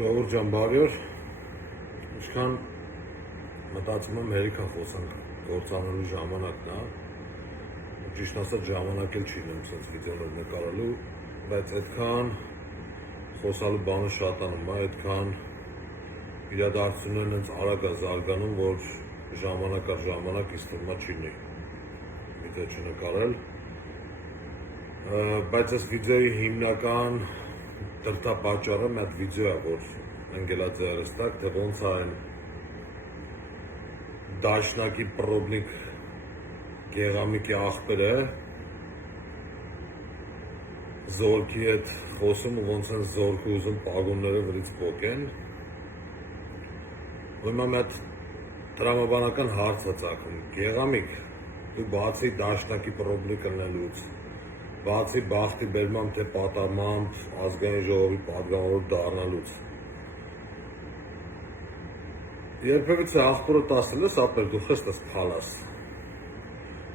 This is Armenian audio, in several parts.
Ժողովուրդ ջան, բարի օր։ Ինչքան մտածում եմ հերիք խոսանք գործանելու ժամանակն է, ճիշտ ասած ժամանակ էլ չի լինում sense վիդեոներ նկարելու, բայց այդքան խոսալու բանը շատանում է, այդքան իրադարձություններն հենց արագ է զարգանում, որ ժամանակ առ ժամանակ ինձ թվում է չի լինի վիդեո չնկարել, բայց այս վիդեոյի հիմնական դրդապատճառը մի հատ վիդեո է, որ ընկելած ձեռս տակ, թե ոնց է այն դաշնակի պրոբնիկ գեղամիկի աղբերը զորքի հետ խոսում ու ոնց են զորքը ուզում պագոնները վրից պոկեն։ Ու հիմա մի հատ տրամաբանական հարց է ծագում, գեղամիկ, դու բացի դաշնակի պրոբնիկ լնելուց, բացի բախտի բերմամբ թե պատամամբ ազգային ժողովի պատգամավոր դառնալուց, երբևիցե աղբորդ ասել ես, ապեր դու խստս քալաս։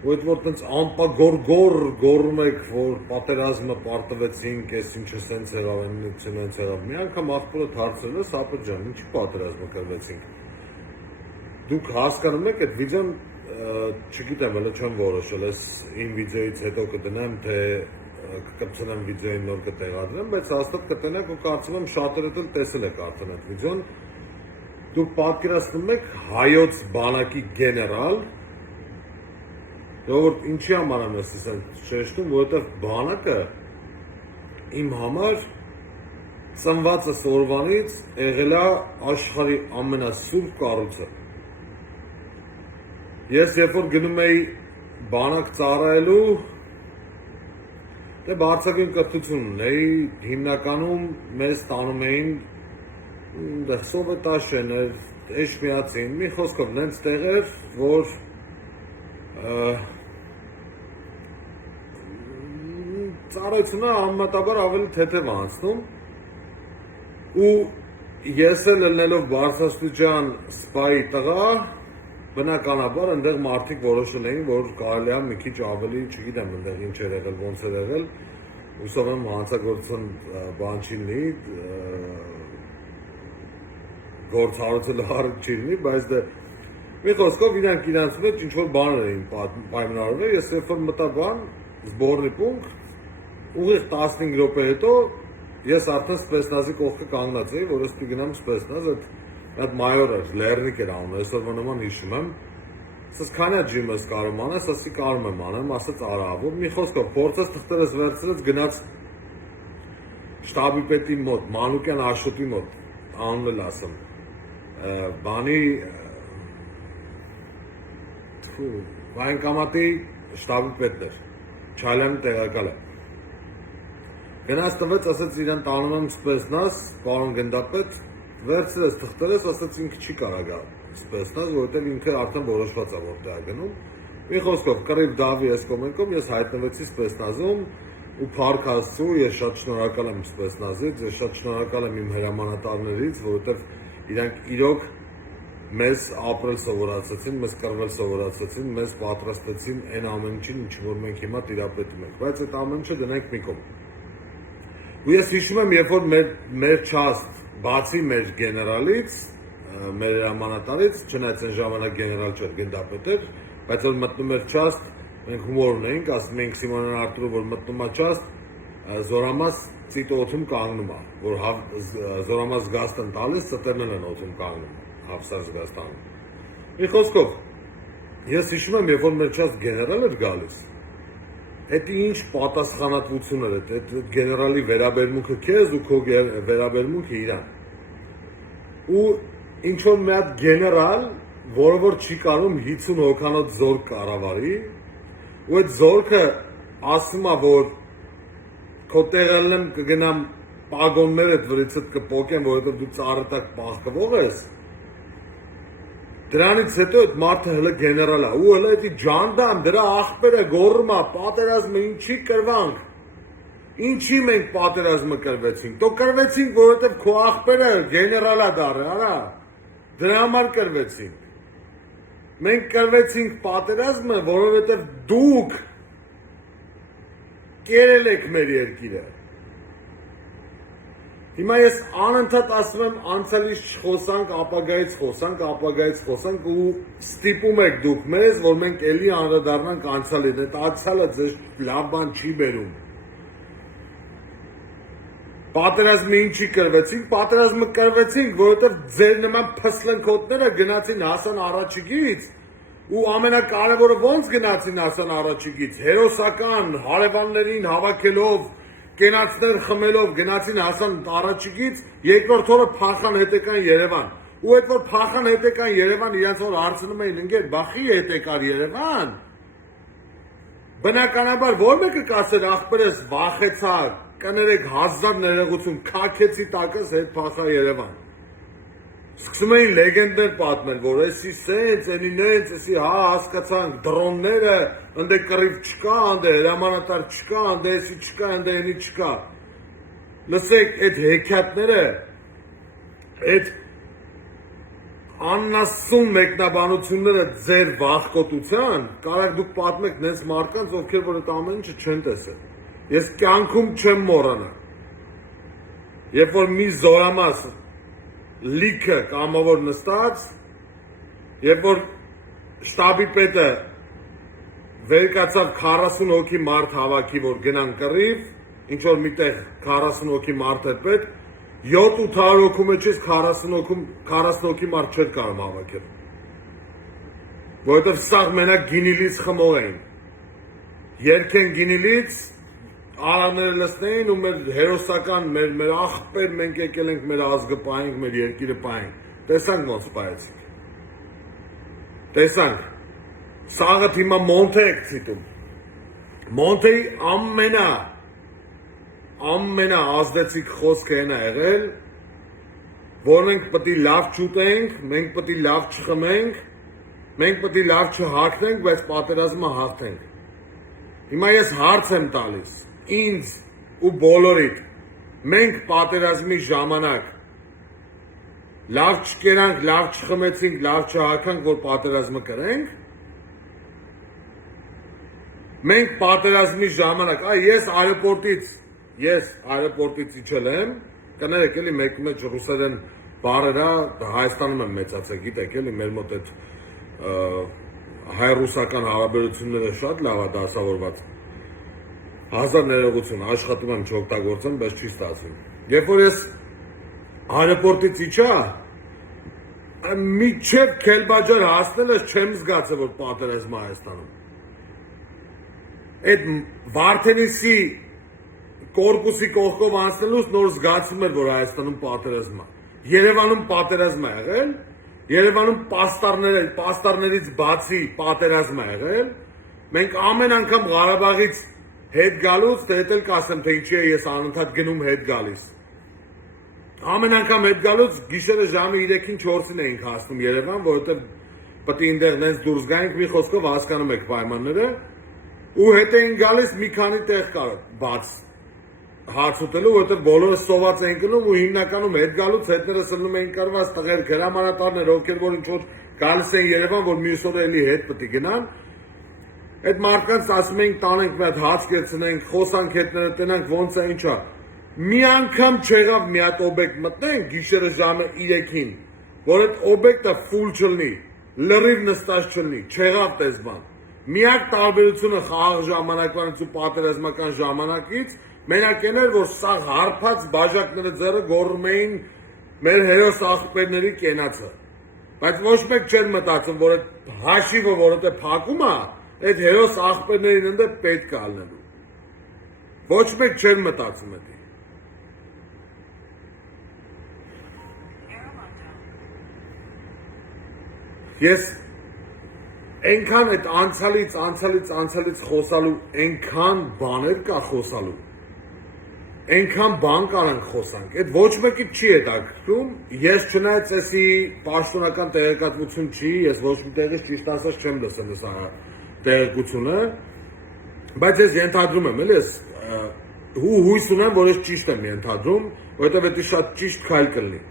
Ու այդ որ տենց ամպագոր գոռում եք, որ պատերազմը պարտվեցինք, ես ինչը սենց եղավ, սենց եղավ։ Մի անգամ աղբորդ հարցրել ես, ապեր ջան, ինչի պատերազմը կրվեցինք։ Դուք հասկանում եք, այդ վիդեոն չգիտեմ, հələ չեմ որոշել, ես իմ վիդեոից հետո կդնեմ, թե կկպցնեմ վիդեոին նոր կտեղադրեմ, բայց հաստատ կտենեք ու կարծում եմ շատերը էլ տեսել եք արդեն այդ վիդեոն։ Դուք պատկերացնում եք հայոց բանակի գեներալ, որ ինչի համար եմ ես շեշտում, որովհետև բանակը իմ համար ծնվածս օրվանից եղել է աշխարհի ամենասուրբ կառույցը։ Ես երբ որ գնում էի բանակ ծառայելու, դե բարձրագույն կրթություն ունեի, հիմնականում մեզ տանում էին սովետաշեներ, էջմիածին, մի խոսքով նենց տեղեր, որ ծառայությունը անմատաբար ավելի թեթև անցնում ու ես էլ ելնելով բարձրաստիճան սպայի տղա, բնականաբար այնտեղ մարդիկ որոշել էին, որ կարելի է մի քիչ ավելի, չգիտեմ, այնտեղ ինչ էր եղել, ոնց էր եղել, հուսով եմ հանցագործություն բան չի լինի, գործառույթը հարկ չի լինի, բայց դե մի խոսքով իրանք իրանց մեջ ինչ-որ բաներ էին պայմանավորվել, ես երբ որ մտա բան, զբորնի պունկտ, ուղիղ 15 րոպե հետո ես արդեն սպեցնազի կողքը կանգնած էի, որ ես պիտի գնամ սպեցնազ, այդ մայոր էր, Լեռնիկ էր անունը, այսօրվա նման հիշում եմ, ասաց քանի ջիմ ես կարում անես, ասի կարում եմ անեմ, ասաց արա, որ մի խոսքով փորձես թղթերս վերցրեց, գնաց շտաբի պետի մոտ, Մանուկյան Աշոտի մոտ, անունն էլ ասեմ, բանի Վայնկամատի շտաբի պետն էր, Չալյանի տեղակալ է։ Գնաց տվեց, ասաց իրան տանում եմ սպեցնաս, պարոն գնդապետ, վերցրեց թղթերս, ասաց ինքը չի կարա սպեցնաս, որովհետև ինքը արդեն որոշված է որտեղ է գնում։ Մի խոսքով կռիվ դավի այս կոմենկով ես հայտնվեցի սպեցնազում ու փառք Աստծո, ես շատ շնորհակալ եմ սպեցնազից, ես շատ շնորհակալ եմ իմ հրամանատարներից, որովհետև իրանք իրոք մեզ ապրել սովորացրեցին, մեզ կռվել սովորացրեցին, մեզ պատրաստեցին այն ամեն ինչին, ինչ որ մենք հիմա տիրապետում ենք, բայց այդ ամեն ինչը դնենք մի կողմ։ Ու ես հիշում եմ, երբ որ մեր չաստ, բացի մեր գեներալից, մեր հրամանատարից, չնայած այն ժամանակ գեներալ չէր, գնդապետ էր, բայց որ մտնում էր չաստ, մենք հումոր ունեինք, ասում էինք Սիմոնյան Արտուրը, որ մտնում է չաստ, Զորամաս ծիտը օդում կանգնում է, որ Զորամաս զգաստ են տալիս, ծտերն են օդում կանգնում, հավսար զգաստանում։ Մի խոսքով, ես հիշում եմ, երբ որ մեր չաստ գեներալ էր գալիս, այդ ինչ պատասխանատվություն էր, այդ գեներալի վերաբերմունքը քեզ ու քո վերաբերմունքը իրան։ Ու ինչ որ մի հատ գեներալ, որը որ չի կարող 50 հոգանոց զորք կառավարի, ու այդ զորքը ասում է, որ քո տեղն եմ կգնամ պագոններդ վրիցդ կպոկեմ, որովհետև դու ծառը տակ պահկվող ես։ Դրանից հետո այդ մարդը հələ գեներալ է, ու հələ այդ ջանդամ, դրա աղբերը գոռում է, պատերազմը ինչի կրվանք, ինչի մենք պատերազմը կրվեցինք, դու կրվեցինք, որովհետև քո աղբերը գեներալ է դառը, արա, դրա համար կրվեցինք, մենք կրվեցինք պատերազմը, որովհետև դուք կերել եք մեր երկիրը, Հիմա ես անընդհատ ասում եմ անցյալից չխոսանք, ապագայից խոսանք ու ստիպում եք դուք մեզ, որ մենք էլի անդրադառնանք անցյալին, այդ անցյալը ձեզ լավ բան չի բերում։ Պատերազմի ինչի կրվեցինք, պատերազմը կրվեցինք, որովհետև ձեր նման փսլնքոտները գնացին հասան առաջիկից ու ամենակարևորը ոնց գնացին հասան առաջիկից, հերոսական հարևաններին հավաքելով, կենացներ խմելով գնացին հասան առաջիկից, երկրորդ օրը փախան հետեկան Երևան։ Ու այդ որ փախան հետեկան Երևան, իրենց որ հարցնում էին ընկեր, բախի հետեկար Երևան։ Բնականաբար ո՞ր մեկը կասեր ախպերս վախեցա, կներեք 1000 ներողություն, քաքեցի տակս հետ փախա Երևան։ Սկսում էին լեգենդներ պատմել, որ էսի սենց, էնի նենց, էսի հա հասկացանք, դրոնները, ընդե կռիվ չկա, ընդե հրամանատար չկա, ընդե էսի չկա, ընդե էնի չկա։ Լսեք, այդ հեքիաթները, այդ աննասուն մեկնաբանությունները ձեր վախկոտության, կարող դուք պատմեք նենց մարդկանց, ովքեր որ այդ ամեն ինչը չեն տեսել։ Ես կյանքում չեմ մոռանա։ Երբ որ մի զորամաս լիքը կամավոր նստած, երբ որ շտաբի պետը վերկացավ 40 հոգի մարդ հավաքի, որ գնան կռիվ, ինչ որ միտեղ 40 հոգի մարդ էր պետք, 7-800 հոգու մեջից 40 հոգի մարդ չէր կարող հավաքել։ Որովհետև սաղ մենակ գինիլից խմող էին։ Երկեն գինիլից Արանները լսնեին ու մեր հերոսական, մեր աղբեր մենք եկել ենք մեր ազգը պահենք, մեր երկիրը պահենք, տեսանք ոնց պահեցինք, տեսանք, սաղը հիմա Մոնթե եք ցիտում, Մոնթեի ամենա ազդեցիկ խոսքը հենա եղել, որ մենք պտի լավ չուտենք, մենք պտի լավ չխմենք, մենք պտի լավ չհագնենք, բայց պատերազմը հաղթենք։ Հիմա ես հարց եմ տալիս ինձ ու բոլորիդ, մենք պատերազմի ժամանակ լավ չկերանք, լավ չխմեցինք, լավ չհագանք, որ պատերազմը կրենք։ Մենք պատերազմի ժամանակ, ես այրեպորտից իջել եմ, կներեք էլի մեկ մեջ ռուսերեն բարերա, Հայաստանում եմ մեծացել, գիտեք էլի, մեր մոտ այդ հայ-ռուսական հարաբերությունները շատ լավ է դասավորված։ 1000 ներողություն, աշխատում եմ չօգտագործեմ, բայց չի ստացվում։ Երբ որ ես այրեպորտից իջա, միջև Քելբաջար հասնելս չեմ զգացել, որ պատերազմ է Հայաստանում։ Այդ Վարդենիսի կորպուսի կողքով անցնելուց նոր զգացում էր, որ Հայաստանում պատերազմ է։ Երևանում պատերազմ է եղել, Երևանում պաստառներից բացի պատերազմ է եղել։ Մենք ամեն անգամ Ղարաբաղից հետ գալուց, թե հետ էլ կասեմ, թե ինչի է ես անընդհատ գնում հետ գալիս։ Ամեն անգամ հետ գալուց գիշերը ժամը 3-ին 4-ին էինք հասնում Երևան, որովհետև պետք է այնտեղ նենց դուրս գայինք, մի խոսքով հասկանում եք պայմանները, ու հետ էին գալիս մի քանի տեղ կար բաց հարց ուտելու, որովհետև բոլորը սոված էին գնում ու հիմնականում հետ գալուց հետները սլնում էին կրված տղեր, հրամանատարներ, ովքեր որ ինչ որ գալիս էին Երևան, որ մյուս օրը էլի հետ պետք է գնան։ Այդ մարդկանց ասում ենք տանենք մի հատ հաց կեցնենք, խոսանք հետները տնանք ոնց է ինչա։ Մի անգամ չեղավ մի հատ օբյեկտ մտնենք գիշերը ժամը 3-ին, որ այդ օբյեկտը ֆուլ չլինի, լրիվ նստած չլինի, չեղավ տես բան։ Միակ տարբերությունը խաղաղ ժամանակվանից ու պատերազմական ժամանակից մենակ այն էր, որ սաղ հարբած բաժակները ձեռը գոռում էին մեր հերոս աղբերների կենացը։ Բայց ոչ մեկ չէր մտածում, որ այդ հաշիվը, որ այդ փակում է, այդ հերոս աղբերներին ընդ պետք է ալնելու։ Ոչ մեկ չէր մտածում այդ։ Ես այնքան այդ անցյալից խոսալու, այնքան բաներ կա խոսալու, այնքան բան կարանք խոսանք, այդ ոչ մեկից չի հետաքրքրում, ես չնայած էսի պաշտոնական տեղեկատվություն չի, ես ոչ մի տեղից ճիշտ ասած չեմ լսել սա տեղեկությունը, բայց ես ենթադրում եմ, էլի ես հույս ունեմ, որ ես ճիշտ եմ ենթադրում, որովհետև դա շատ ճիշտ քայլ կլինի։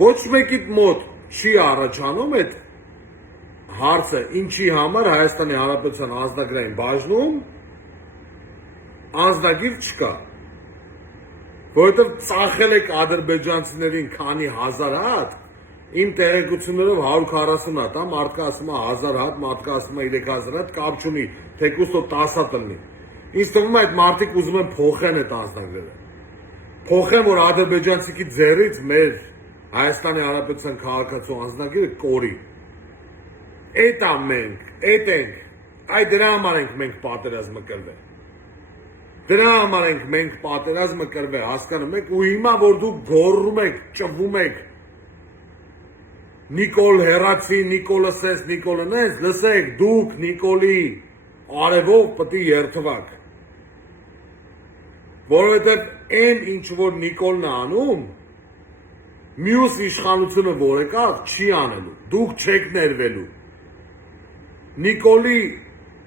Ոչ մեկիդ մոտ չի առաջանում այդ հարցը, ինչի համար Հայաստանի Հանրապետության անձնագրային բաժնում անձնագիր չկա։ որովհետև ծախել եք ադրբեջանցիներին քանի հազար հատ, իմ տեղեկություններով 140 հատ, մարդկա ասում է 1000 հատ, մարդկա ասում է 3000 հատ, կապ չունի, թեկուզ 10 հատ լինի։ Ինձ թվում է այդ մարդիկ ուզում են փոխեն այդ անձնագրերը։ Փոխեն, որ ադրբեջանցիքի ձեռից մեր Հայաստանի Հանրապետության քաղաքացու անձնագիրը կորի։ Էդ ամենք, էդ ենք, այդ դրա համար ենք մենք պատերազմը կրվել։ Դրա համար ենք մենք պատերազմը կրվել, հասկանում եք, ու հիմա որ դուք գոռում եք, ճվում եք, Նիկոլ հերացի, Նիկոլս էս, Նիկոլն էս, լսեք, դուք Նիկոլի արևով պետք է երթվաք։ Որովհետև այն ինչ որ Նիկոլն է անում, մյուս իշխանությունը որ եկավ, չի անելու, դուք չեք ներվելու։ Նիկոլի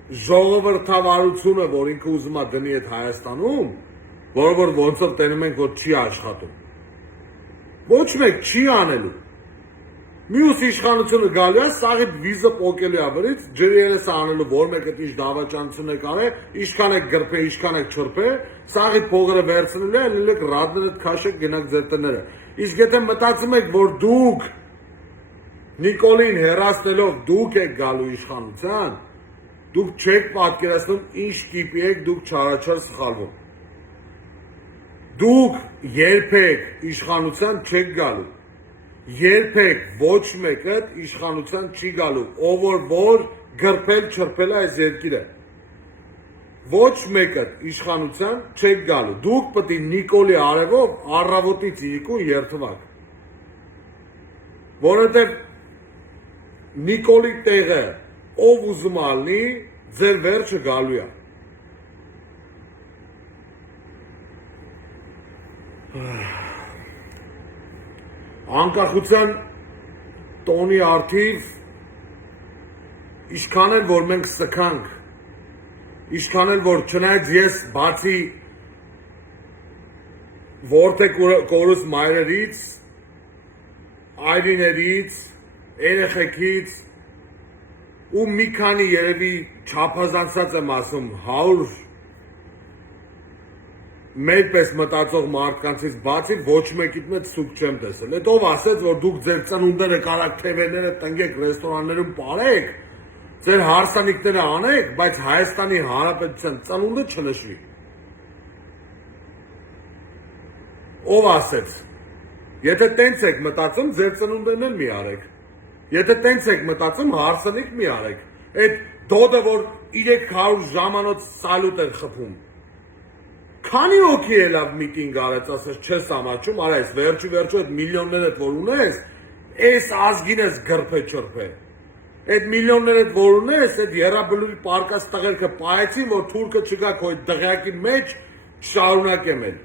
ժողովրդավարությունը, որ ինքը ուզում է դնի այդ Հայաստանում, որը որ ոնց որ տենում ենք, որ չի աշխատում։ Ոչ մեկ չի անելու։ Մյուս իշխանությունը գալու է, սաղիդ վիզը պոկելու է վրից, ջրի երես անելու, որ մեկը ինչ դավաճանություն է կարել, ինչքան եք գրպե, ինչքան եք չրպե, սաղիդ փողերը վերցնելու է, լիլեք ռադները քաշեք գնաք ձեր տները։ Իսկ եթե մտածում եք, որ դուք Նիկոլին հերացնելով դուք եք գալու իշխանության, դուք չեք պատկերացնում ինչ կիպի եք դուք չարաչար սխալվում։ Դուք երբեք իշխանության չեք գալու։ Երբեք ոչ մեկը իշխանության չի գալու, ով որ գրպել չրպել է այս երկիրը։ Ոչ մեկը իշխանության չեք գալու։ Դուք պետք է Նիկոլի արևով առավոտից իրիկուն երթվաք։ Որովհետև Նիկոլի տեղը ով ուզում ալնի, ձեր վերջը գալու է։ Անկախության տոնի արդիվ ինչքան էլ որ մենք սքանք, ինչքան էլ որ չնայած ես բացի որտեղ կորուս մայրերից, այրիներից, երեխեքից ու մի քանի երևի չափազանցած եմ ասում 100 մեր պես մտածող մարդկանցից բացի ոչ մեկիդ մեջ սուկ չեմ տեսել։ Այդ ով ասեց, որ դուք ձեր ծնունդները կարակ թևերները տնկեք, ռեստորաններում պարեք, ձեր հարսանիքները անեք, բայց Հայաստանի Հանրապետության ծնունդը չնշվի։ Ով ասեց։ Եթե տենց եք մտածում, ձեր ծնունդներն էլ մի արեք։ Եթե տենց եք մտածում, հարսանիք մի արեք։ Այդ դոդը, որ 300 ժամանոց սալյուտ էր խփում։ Քանի հոգի ելավ միտինգ արեց, ասես չես ամաչում, արա այս վերջի այդ միլիոններդ որ ունես, այս ազգին ես գրպե չրպե։ Այդ միլիոններդ որ ունես, այդ երաբլուրի պարկած տղերքը պայեցին, որ թուրքը չգա քո այդ դղյակի մեջ շարունակեմ էլ։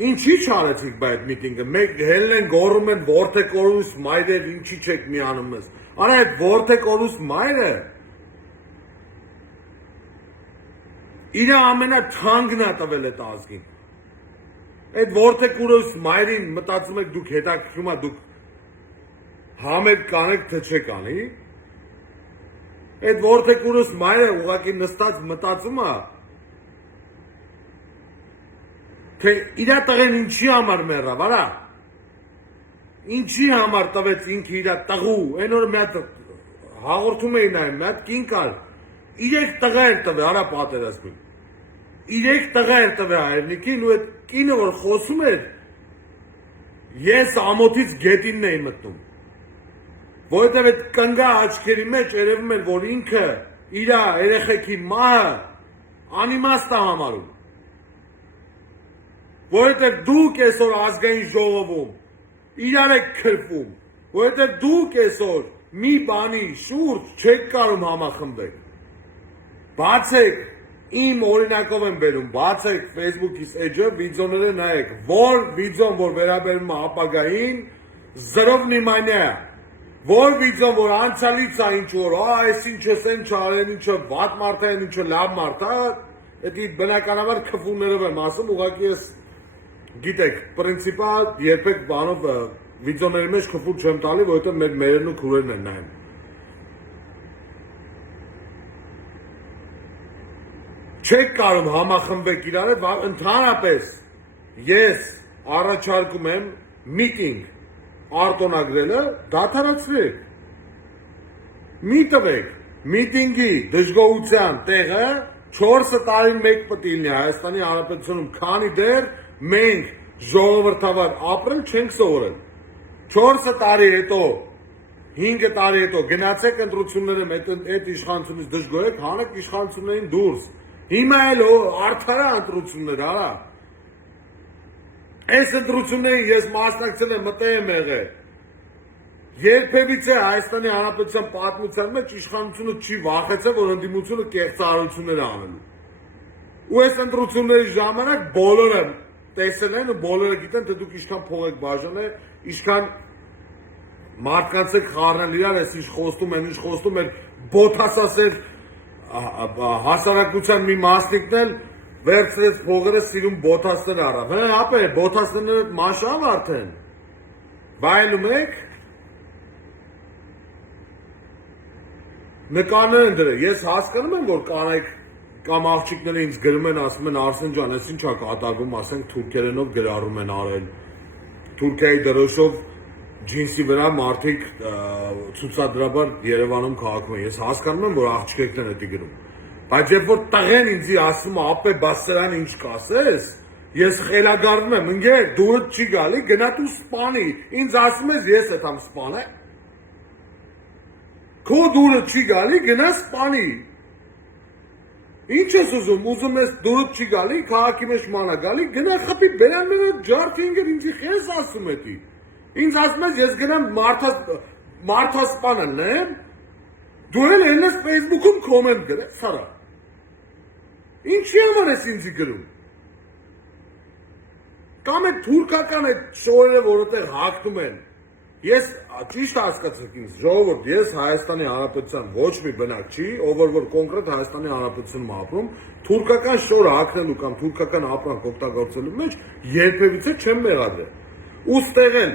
Ինչի չարեցիք բա այդ միտինգը, մեկ հելն են գոռում են որթե կորուս մայրեր, ինչի չեք միանում ես։ Արա այդ որթե կորուս մայրը իր ամենաթանկն է տվել այդ ազգին։ Այդ որթե կորուս մայրին մտածում եք դուք հետաքրքրում է դուք համեր կանեք թե չեք անի։ Այդ որթե կորուս մայրը ուղղակի նստած մտածում է թե իր տղեն ինչի համար մեռավ, արա։ Ինչի համար տվեց ինքը իր տղու, այն օր մի հատ հաղորդում էին այն, մի հատ կին կար, 3 տղա էր տվել, արա պատերազմին։ 3 տղա էր տվել հայրենիքին ու այդ կինը որ խոսում էր, ես ամոթից գետինն էի մտնում։ Որովհետև այդ կնգա աչքերի մեջ երևում էր, որ ինքը իր երեխեքի մահը անիմաստ է համարում։ Որովհետև դուք այսօր ազգային ժողովում իրար եք քրվում, որովհետև դուք այսօր մի բանի շուրջ չեք կարող համախմբել։ Բացեք, իմ օրինակով եմ բերում, բացեք Facebook-ից էջը, վիդեոները նայեք, որ վիդեոն, որ վերաբերում է ապագային, զրով նիմանյա է, որ վիդեոն, որ անցյալից է ինչ որ, այս ինչ ես են չարեն, ինչը վատ մարդ է, ինչը լավ մարդ է, էդի բնականաբար քֆումներով եմ ասում, ուղղակի ես գիտեք, պրինցիպա երբեք բանով վիդեոների մեջ քֆուր չեմ տալի, որովհետև մեր մերերն ու քուրերն են նայում։ Չեք կարող համախմբեք իրար հետ, ընդհանրապես ես առաջարկում եմ միտինգ արտոնագրելը դադարեցրեք։ Մի տվեք միտինգի դժգոհության տեղը 4 տարի մեկ պետք է լինի Հայաստանի Հանրապետությունում, քանի դեռ մենք ժողովրդավար ապրել չենք սովորել։ 4 տարի հետո, 5 տարի հետո գնացեք ընտրությունները այդ իշխանությունից դժգոհեք, հանեք իշխանություններին դուրս։ Հիմա էլ արդար ընտրություններ, արա։ Այս ընտրություններին ես մասնակցել եմ, մտել եմ եղել։ Երբևիցե Հայաստանի Հանրապետության պատմության մեջ իշխանությունը չի վախեցել, որ ընդդիմությունը կեղծարարություններ անելու։ Ու այս ընտրությունների ժամանակ բոլորը տեսել են ու բոլորը գիտեն, թե դուք ինչքան փող եք բաժանել, ինչքան մարդկանց եք խառնել իրար, այս ինչ խոստում են, ինչ խոստում են, բոթասասել հասարակության մի մասնիկն էլ վերցրեց փողերը սիրում բոթասներ առավ։ Հա, ապե, բոթասները մաշավ արդեն։ Վայելում եք։ Նկարներ են դրել, ես հասկանում եմ, որ կանայք կամ աղջիկները ինձ գրում են, ասում են Արսեն ջան, ես ինչա կատակում, ասենք թուրքերենով գրառում են արել, Թուրքիայի դրոշով ջինսի վրա մարդիկ ցուցադրաբար Երևանում քաղաքում են, ես հասկանում եմ, որ աղջիկներն են դա գրում, բայց երբ որ տղեն ինձի ասում է, ապե բաս սրան ինչ կասես, ես խելագարվում եմ, ընկեր, դուրդ չի գալի, գնա դու սպանի, ինձ ասում ես ես եմ սպանե։ Քո դուրը չի գալի, գնա սպանի։ Ինչ ես ուզում ես դուրը չի գալի, քաղաքի մեջ մանա գալի, գնա խփի, բերան մենը ջարդի ինգեր, ինձի խես ասում է դի։ Ինձ ասում ես, ես գնամ մարդասպանը նեմ, դու էլ ես Facebook-ում կոմենտ գրես, սարա։ Ինչի համար ես ինձի գրում։ Կամ է թուրքական է շորերը, որոտեղ հակնում են։ Ես ճիշտ հասկացեք ինձ, ժողովուրդ, ես Հայաստանի Հանրապետության ոչ մի բնակ չի, ով որ կոնկրետ Հայաստանի Հանրապետությունում ապրում, թուրքական շորը հակնելու կամ թուրքական ապրանք օգտագործելու մեջ երբևիցե չեմ մեղադրել։ Ուստեղ են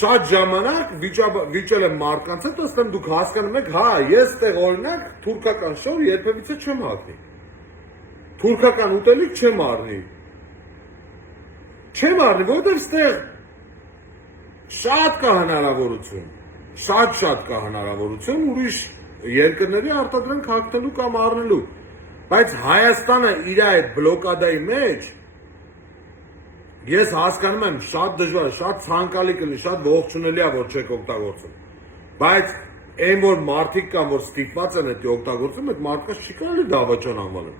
շատ ժամանակ վիճել եմ մարդկանց հետ, ըստեմ դուք հասկանում եք, հա, ես ստեղ օրինակ թուրքական շոր երբևիցե չեմ հագնի։ Թուրքական ուտելիք չեմ առնի։ Չեմ առնի, որտեղ ստեղ շատ կա հնարավորություն, շատ կա հնարավորություն ուրիշ երկրների արտադրանք հագնելու կամ առնելու, բայց Հայաստանը իր այդ բլոկադայի մեջ ես հասկանում եմ շատ դժվար, շատ ցանկալի կլինի, շատ ողջունելի է, որ չեք օգտագործում, բայց այն որ մարդիկ կան, որ ստիպված են դա օգտագործում, այդ մարդկանց չի կարելի դավաճան անվանել։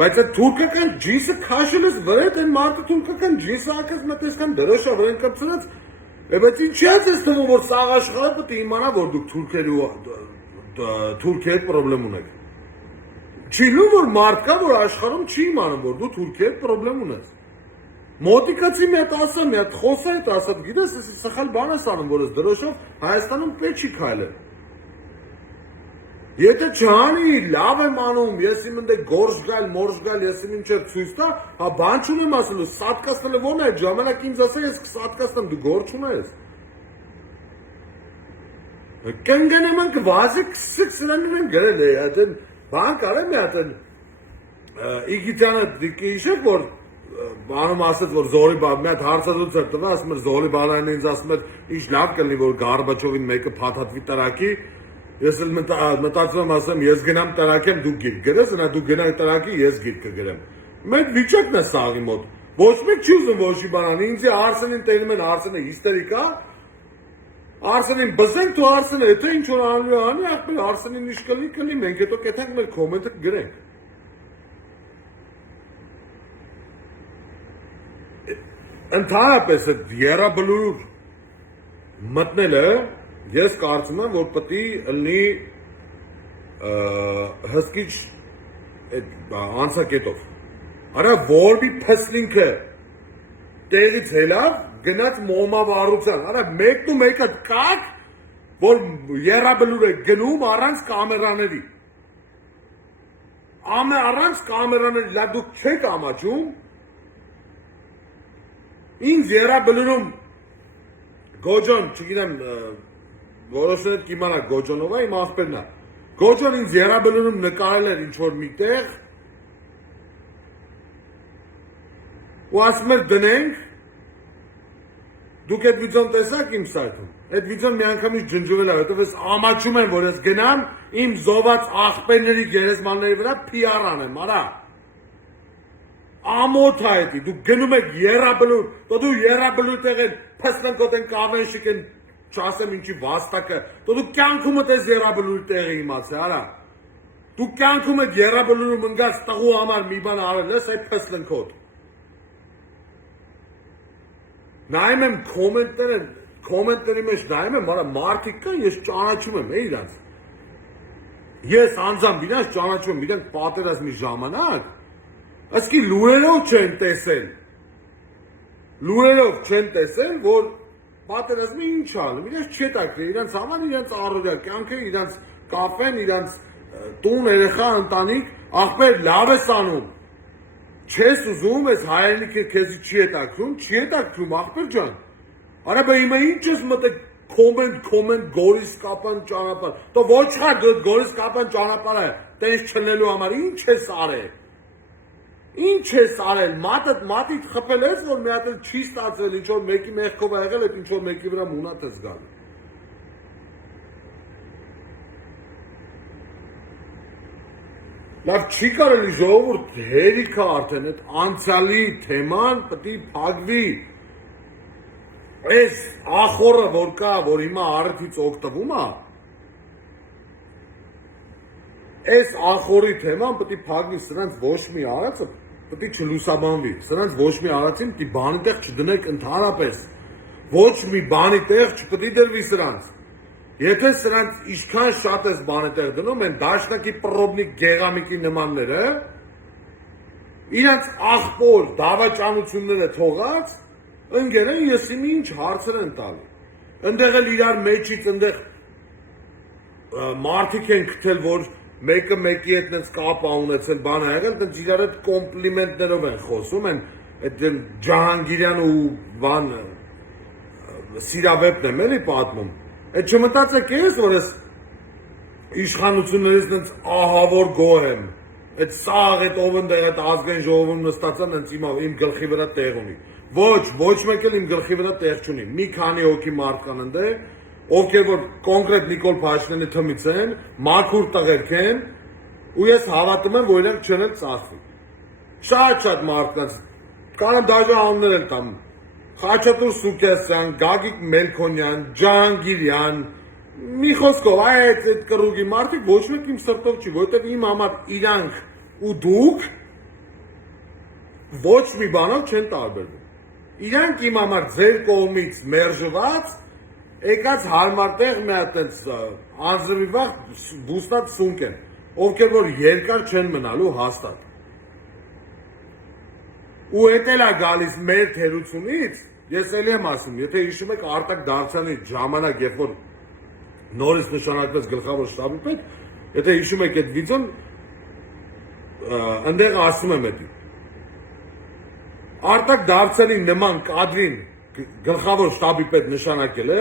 Բայց այդ թուրքական ջինսը քաշել ես վրա, այն մարդը թուրքական ջինսը ակած մտեսքան դրոշա վրան կպցրած, բայց ինչի՞ ես թվում, որ սաղ աշխարհը պետք է իմանա, որ դուք թուրքերի հետ պրոբլեմ ունեք։ Չի լու որ մարդ կա, որ աշխարհում չի իմանում, որ դու թուրքերի հետ պրոբլեմ ունես։ Մոտիկացի մի հատ ասա, մի հատ խոսա, այդ ասա, գիտես, ես սխալ բան ես անում, որ ես դրոշով Հայաստանում պետք չի քայլել։ Եթե չանի, լավ եմ անում, ես իմ ընդ գործ գալ, մորժ գալ, ես իմ ինչ ցույց տա, հա բան չունեմ ասելու, սատկացնելը ո՞ն է, ժամանակ ինձ ասա, ես կսատկացնեմ, դու գործ ունես։ Կենգենեմ անք վազի քսիկ սրանին են գրել է, այդեն բան կարեմ է այդեն Իգիտյանը դիքի իշեք, որ բանում ասեց, որ զորի բան, մի հատ հարցազրույց էր տվել, ասում էր զորի բանային ինձ ասում էր, ինչ լավ կլինի, որ Գարբաչովին մեկը փաթաթվի տրակի, ես էլ մտածում եմ ասեմ, ես գնամ տրակեմ, դու գիրք գրես, նա դու գնա տրակի, ես գիրք կգրեմ։ Մեկ վիճակն է սաղի մոտ, ոչ մեկ չի ուզում ոչ մի բան անի, ինձ Արսենին տենում են, Արսենը հիստերիկա, Արսենին բզենք, դու Արսենը, եթե ինչ որ անելու անի, ախպել Արսենին ինչ կլինի, մենք հետո կեթանք մեր կոմենտը գրենք։ Ընդհանրապես այդ եռաբլուր մտնելը ես կարծում եմ, որ պետք է լինի հսկիչ անցակետով։ Արա որ մի փսլինքը տեղից հելավ գնաց մոմավառության։ Արա մեկն ու մեկը կակ, որ եռաբլուր է գնում առանց կամերաների։ Առանց կամերաների, լավ դուք չեք ամաչում։ Ինձ եռաբլուրում Գոջոն, չգիտեմ, որոշները կիմանա Գոջոնովա իմ աղբերն է։ Գոջան ինձ երաբելունում նկարել էր ինչ-որ միտեղ, ու ասում էր դնենք, դուք այդ վիդեոն տեսաք իմ սայթում, այդ վիդեոն մի անգամից ջնջվել է, հետով ես ամաչում եմ, որ ես գնամ իմ զոված աղբերների գերեզմանների վրա PR անեմ, արա։ Ամոթ է էդի, դուք գնում եք երաբլուր, դու երաբլուր տեղ են պսննկոտ են կավեն շիկ են չասեմ ինչի վաստակը, դու կյանքումդ ես երաբլուր տեղը իմացի, արա։ Դու կյանքում եք երաբլուրում ընգած տղու համար մի բան արել ես այդ պսննկոտ։ Նայում եմ կոմենտների մեջ նայում եմ, արա մարդիկ կան, ես ճանաչում եմ իրանց։ Ես անձամբ իրանց ճանաչում եմ, իրանք պատերազմի ժամանակ, ասկի լուրերով չեն տեսել, որ պատերազմի ինչ ալում, իրանց չետակրի, իրանց համար իրանց առօրյա կյանքը, իրանց կապեն, իրանց տուն, երեխա, ընտանիք, աղբեր լավ ես անում, չես ուզում, ես հայրենիքը քեզի չի հետաքրում, աղբեր ջան, արա բա հիմա ինչ ես մտեք կոմենտ, գորիս կապան ճանապար, տո ոչ խար գորիս կապան ճանապարը, տենց չնելու համար, ինչ ես արել, մատիդ խպել ես, որ մի հատ էլ չի ստացել, ինչ-որ մեկի մեղքով է եղել, այդ ինչ-որ մեկի վրա մունատ ես գալու։ Լավ չի կարելի ժողովուրդ հերիքը արդեն, այդ անցյալի թեման պտի փակվի, այս ախորը որ կա, որ հիմա առիթից օգտվում է, այս ախորի թեման պտի փակվի, սրանց ոչ մի արածը պտի չլուսաբանվի, սրանց ոչ մի արածին պտի բանի տեղ չդնեք ընդհանրապես, ոչ մի բանի տեղ չպտի դրվի սրանց, եթե սրանց ինչքան շատ ես բանի տեղ դնում են դաշնակի պրոբնիկ գեղամիկի նմանները, իրանց աղբոր դավաճանությունները թողած, ընգերեն եսիմ ինչ հարցեր են տալի, ընդեղ էլ իրար մեջից, ընդեղ մարդիկ են կթել, որ մեկը մեկի հետ նենց կապ ունեցել բան է եղել, դենց իրար հետ կոմպլիմենտներով են խոսում են, այդ Ջահանգիրյան ու բան սիրավեպն եմ էլի պատմում, այդ չմտածեք ես, որ ես իշխանություններից նենց ահավոր գոհ եմ, այդ սաղ, այդ ով ընդեղ այդ ազգային ժողովում նստացան նենց իմ գլխի վրա տեղ ունի, ոչ մեկ էլ իմ գլխի վրա տեղ չունի, մի քանի հոգի մարդ կան ընդեղ, ովքեր որ կոնկրետ Նիկոլ Փաշինյանի թմից են, մաքուր տղերք են, ու ես հավատում եմ, որ իրենք չեն էլ ծախվի։ Շատ մարդկանց, կարան դաժե անուններ էլ տամ, Խաչատուր Սուքեսյան, Գագիկ Մելքոնյան, Ջահանգիրյան, մի խոսքով, այդ կռուգի մարդիկ ոչ մեկ իմ սրտով չի, որովհետև իմ համար իրանք ու դուք ոչ մի բանով չեն տարբերվում։ Իրանք իմ համար ձեր կողմից մերժված եկած հարմար տեղ մի հատ անձրևիվաղ բուստած սունկ են, ովքեր որ երկար չեն մնալու հաստատ։ Ու էդ էլ է գալիս մեր թերությունից, ես էլի եմ ասում, եթե հիշում եք Արտակ Դավթյանի ժամանակ, երբ որ նորից նշանակվեց գլխավոր շտաբի պետ, եթե հիշում եք այդ վիդեոն, ընդեղ ասում եմ էդի։ Արտակ Դավթյանի նման կադրին գլխավոր շտաբի պետ նշանակել է,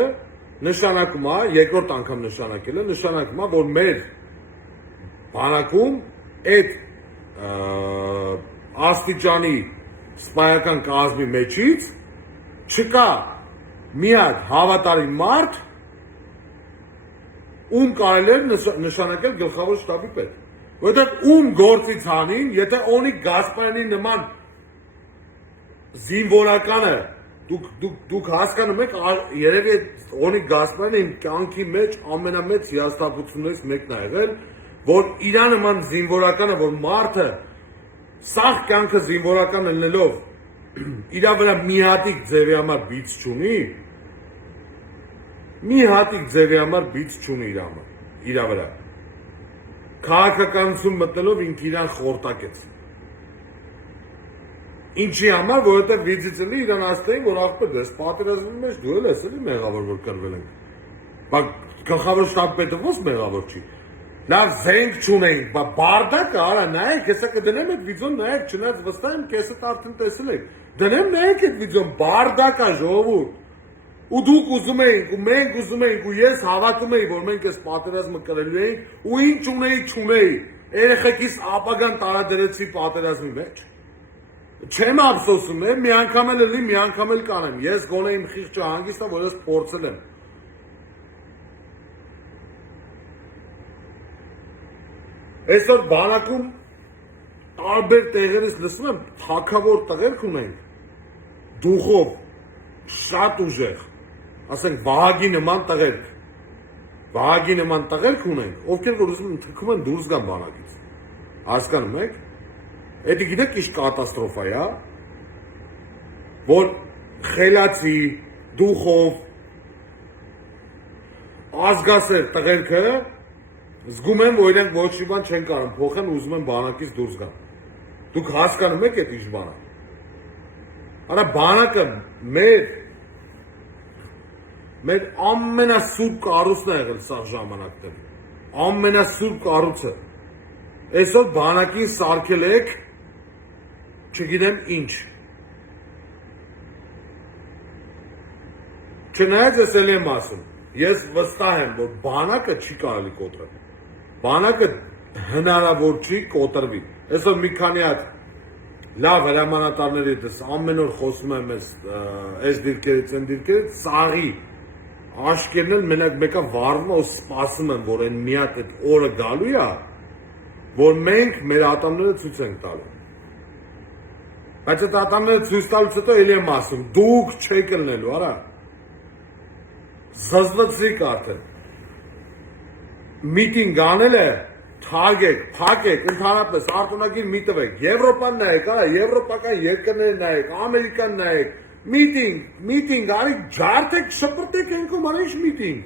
նշանակում է, երկրորդ անգամ նշանակել է, նշանակում է, որ մեր բանակում այդ աստիճանի սպայական կազմի մեջից չկա մի հատ հավատարիմ մարդ, ում կարելի է նշանակել գլխավոր շտաբի պետ։ Որովհետև ում գործից հանին, եթե Օնիկ Գասպարյանի նման զինվորականը դուք հասկանում եք, երևի Օնիկ Գասպարյանը իմ կյանքի մեջ ամենամեծ հիասթափություններից մեկն է եղել, որ իրա նման զինվորականը, որ մարդը սաղ կյանքը զինվորական ելնելով իրա վրա մի հատիկ ձևի համար բիծ չունի, մի հատիկ ձևի համար բիծ չունի իրա վրա, քաղաքականություն մտնելով ինք իրան խորտակեց։ Ինչի համար, որովհետև վիճից էլի իրան ասතեին, որ աղբեր դες պատերազմի մեջ դու էլ ես էլի մեղավոր, որ կրվել ենք։ Բայց գլխավոր շտաբ պետը ոնց մեղավոր չի։ Լավ զենք չունեինք, բարդակը, արա նայեք, հեսա կդնեմ այդ վիդեոն, նայեք, չնայած վստահ եմ, քեզ հետ արդեն տեսել եք։ Դնեմ նայեք այդ վիդեոն, բարդակա ժողովուրդ։ ու դուք ուզում էինք ու մենք ուզում էինք ու ես հավատում էի որ մենք այս պատերազմը կրելու էինք ու ինչ չունեի երեխեքիս ապագան տարադրեցի պատերազմի մեջ չեմ ափսոսում մի անգամ էլ էլի մի անգամ էլ կանեմ ես գոնե իմ խիղճը հանգիստ է որ ես փորձել եմ այսօր բանակում տարբեր տեղերից լսում եմ թակավոր տղերք ունենք դուխով շատ ուժեղ ասենք Վահագի նման տղերք ունենք ովքեր որ ուզում են թքում են դուրս գան բանակից հասկանում եք Էդի գիտեք ինչ կատաստրոֆա է, որ խելացի, դուխով, ազգասեր տղերքը զգում են, որ իրենք ոչ մի բան չեն կարող փոխեն, ուզում են բանակից դուրս գան։ Դուք հասկանում եք այդ ինչ բանը։ Արա բանակը մեր ամենասուրբ կառույցն է եղել սա ժամանակներում։ Ամենասուրբ կառույցը։ Այսօր բանակին սարքել եք չգիտեմ ինչ։ Չնայած ես էլ եմ ասում, ես վստահ եմ, որ բանակը չի կարելի կոտրել։ Բանակը հնարավոր չի կոտրվի։ Այսօր մի քանի հատ լավ հրամանատարների դες ամեն օր խոսում եմ այս դիրքերից, այն դիրքերից, սաղի աշկերն էլ մենակ մեկը վառվում ու սպասում են, որ այն մի հատ այդ օրը գալու է, որ մենք մեր ատամները ցույց ենք տալու։ Բայց այդ ատամները ցույց տալուց հետո էլ եմ ասում, դուք չեք ելնելու, արա։ Զզվեցիք արդեն։ Միտինգ անել է, թարգեք, փակեք, ընդհանրապես արտոնագիր մի տվեք, Եվրոպան նայեք, արա, եվրոպական երկրներ նայեք, Ամերիկան նայեք, միտինգ, արեք, ջարդեք, շպրտեք ենքում, արա ինչ միտինգ։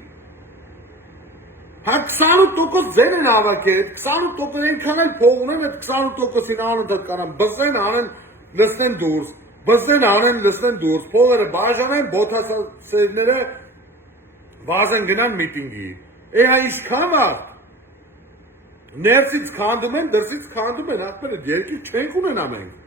Հա 28% ձեն են հավաքել, 28% ենքան էլ փող ունեմ, այդ 28%-ին անընդհատ կանան, բզեն անեն, լսնեն դուրս, բզեն անեն, լսնեն դուրս, փողերը բաժանեն, բոթասերները վազեն գնան միտինգի։ Հա ինչքան վաղ, ներսից քանդում են, դրսից քանդում են, հատմերը երկիր չենք ունենա մենք։